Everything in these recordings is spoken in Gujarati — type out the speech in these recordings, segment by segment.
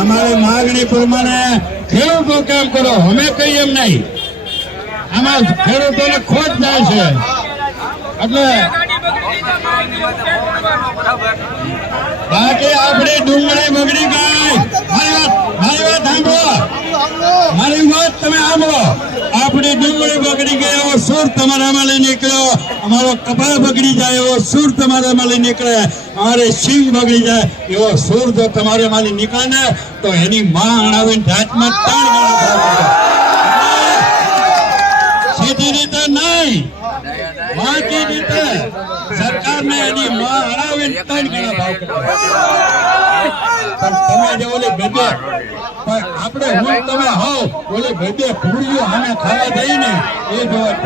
અમારી માગણી પ્રમાણે ખેડૂતો કામ કરો, અમે કઈ એમ નહીં. આમાં ખેડૂતોને ખોટ જાય છે એટલે બાકી આપણી ડુંગળી બગડી ગઈ. મારી વાત સાંભળો, મારી વાત તમે સાંભળો. આપણી ડુંગળી બગડી ગઈ એવો સૂર તમારામાં લઈ નીકળ્યો, અમારો કપા બગડી જાય એવો સૂર તમારામાં લઈ નીકળે, અમારે સિંગ બગડી જાય એવો સૂર જો તમારે માંથી નીકળે ને તો એની માં અણાવીને જાતમાં 3 ગણા સીધી રીતે નહીં, બાકી રીતે સરકારને એની માં અણાવીને 3 ગણા ભાવ પણ તમે જે ઓલી ગજે આપણે હું તમે હોવ ઓલી ગજે પૂરીઓ અમે ખાવા દઈ ને એ જોવા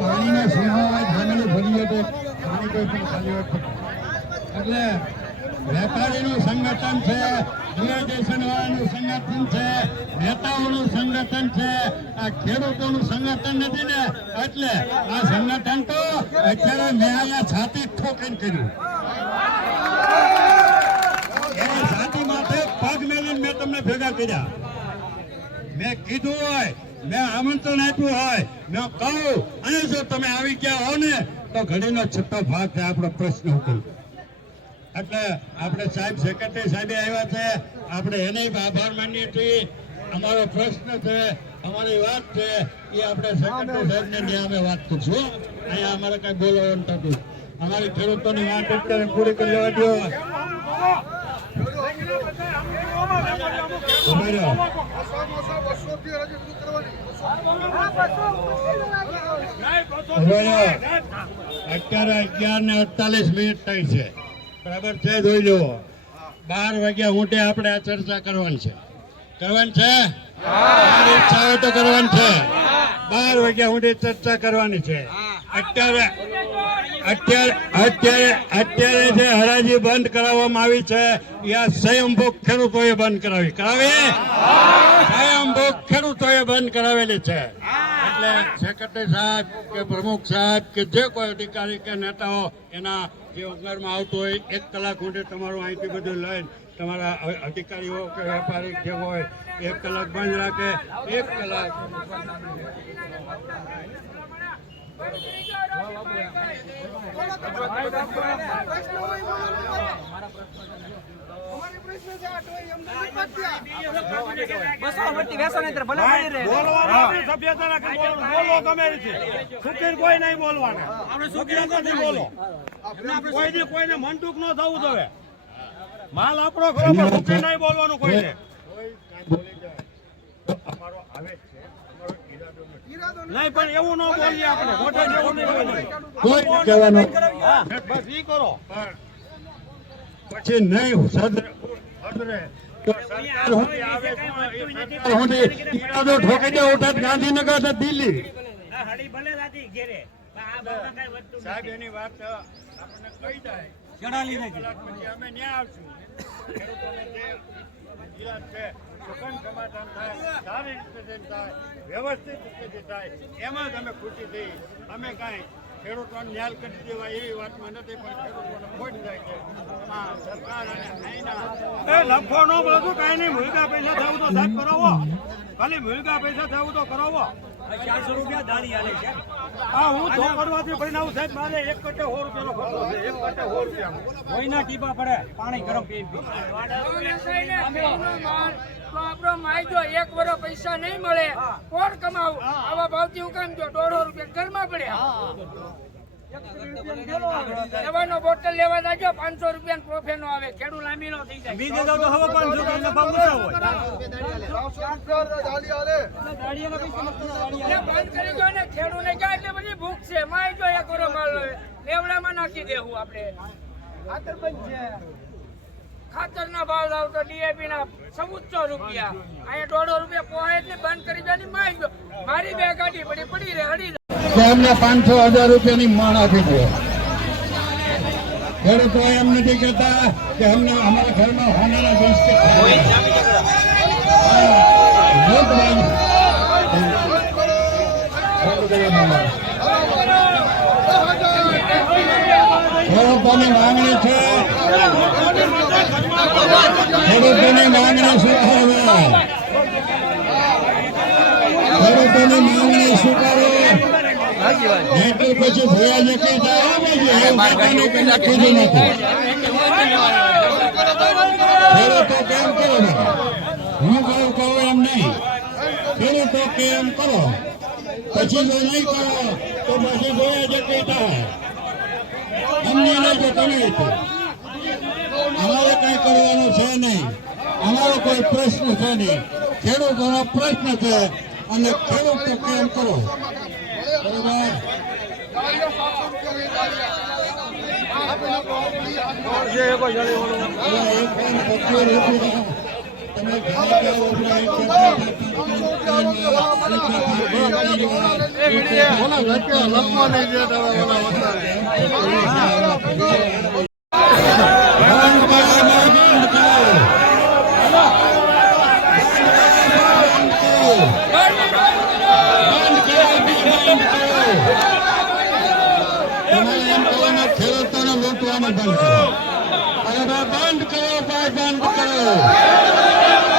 પાણીના સીમા ધાનેલું ભરીએ તો પાણી કોઈ પણ ખાલી એટલે વેપારીનું સંગઠન છે, ડિવાઇડેશન વાળાનું સંગઠન છે, નેતાઓનું સંગઠન છે, આ ખેડૂતોનું સંગઠન નથી ને. એટલે આ સંગઠન તો અત્યારે મેં અહીંયા છાતી ઠોકીને કર્યું. એની છાતી માથે પગ મેલીને મેં તમને ભેગા કર્યા. મેં કીધું હોય, મેં આમંત્રણ આપ્યું હોય, મેં કહું અને જો તમે આવી ગયા હો ને તો ઘડીનો છઠ્ઠો ભાગ છે આપણો પ્રશ્ન ઉકેલ. એટલે આપણે સાહેબ સેક્રેટરી સાહેબે આવ્યા છે, આપણે એને આભાર માનીએ છીએ. અમારો પ્રશ્ન છે, અમારી વાત છે એ આપણે સેક્રેટરી સાહેબને અમે વાત કરશું. અહીંયા અમારે કઈ બોલવાનું થતું, અમારી ખેડૂતોની વાત અત્યારે પૂરી કરી લેવા દો. અત્યારે 11:48 થઈ છે, બરાબર છે? જોઈ લો, 12 વાગ્યા ઊંટે આપણે આ ચર્ચા કરવાની છે. કરવાની છે, ઈચ્છા હોય તો કરવાની છે. 12 વાગ્યા ઊંટે ચર્ચા કરવાની છે. અત્યારે જે હરાજી બંધ કરાવવામાં આવી છે યા સ્વયંભૂ ખેડૂતોએ બંધ કરાવી સ્વયંભૂ ખેડૂતોએ બંધ કરાવેલી છે. એટલે સેક્રેટરી સાહેબ કે પ્રમુખ સાહેબ કે જે કોઈ અધિકારી કે નેતાઓ એના જે ઉંમરમાં આવતો હોય 1 કલાક ઊંડે તમારું અહીંથી બધું લઈને તમારા અધિકારીઓ કે વેપારી જે હોય 1 કલાક બંધ રાખે. 1 કલાક કોઈને મનટુક ન થવું જોઈએ. માલ આપણો ખરો નહીં બોલવાનું કોઈને. નહીં પણ એવું ન બોલીએ આપણે મોટા જેવું નહીં બસ ઈ કરો પછી નહીં ગાંધીનગર દિલ્હી સાહેબ એની વાત આપણને કહી જાય પછી અમે ન્યા આવશું. સમાધાન થાય, સારી રીતે થાય, વ્યવસ્થિત રીતે થાય એમાં જ અમે ખુશી થઈ. અમે કાંઈ ખેડૂતોને ન્યાય કરી દેવા એવી વાતમાં નથી, પણ ખેડૂતોને ખોટ જાય છે. સરકાર અને લખો ન બધું કાંઈ નહીં. મૂલગા પૈસા થવું તો સાહેબ કરાવો, ખાલી મૂલગા પૈસા થવું તો કરાવો. 400 રૂપિયા દાળી આલે છે. હા, હું ચોપડવાથી ભાઈ આવું સાહેબ, મારે 1 કટ્ટે 100 રૂપિયાનો ખર્ચો છે. 1 કટ્ટે 100 રૂપિયા કોઈના ટીપા પડે પાણી ગરમ પી આપણો માયજો 1 વર્ષ પૈસા નહીં મળે, કોણ કમાવું? આવા ભાવથી હું કામ જો 150 રૂપિયા ઘરમાં પડ્યા. દવાનો બોટલ લેવા જાજો 500 રૂપિયા પ્રોફેનો આવે, ખેડૂત લાંબી નો થઈ જાય. બીજે જાવ તો હવે 500 રૂપિયા ભાવ ઓછા હોય. બંધ કરી દો ને, ખેડૂત ને ક્યાં એટલી બધી ભૂખ છે? માયજો 1 વર્ષ માલ લેવડામાં નાખી દેવું. આપણે ખાતર બંધ છે, ખાતર ના ભાવ આવતો ડીએપી ના 1400 રૂપિયા, અહીંયા 150 રૂપિયા પોહાય એટલે બંધ કરી દો. મારી 2 ગાડી પડી રહે હડી. કે અમને 500,000 રૂપિયાની મણ આપી દો. ખેડૂતો એમ નથી કહેતા કે અમને અમારા ઘરમાં હોનારા બિસ્કિટ ખેડૂતોની માંગણી છે. ખેડૂતોની માંગણી શું હવે? ખેડૂતોની માંગણી શું કરો? નહીંતર પછી ભોયા જે કઈ જાય કીધું નથી. ખેડૂતો કેમ કરો? હું કહું એમ નહીં. ખેડૂતો કેમ કરો, પછી જો નહીં કરો તો પછી ભોયા જે કઈ થાય અમને નહીં તો તમે અમારે કઈ કરવાનું છે નહીં. અમારો કોઈ પ્રશ્ન છે નહીં. ખેડૂતોનો પ્રશ્ન છે અને ખેડૂતો કેમ કરો. બરોબર. ખેડૂતોને લૂંટવાનું બંધ કરો. બંધ કરો ભાઈ, બંધ કરો.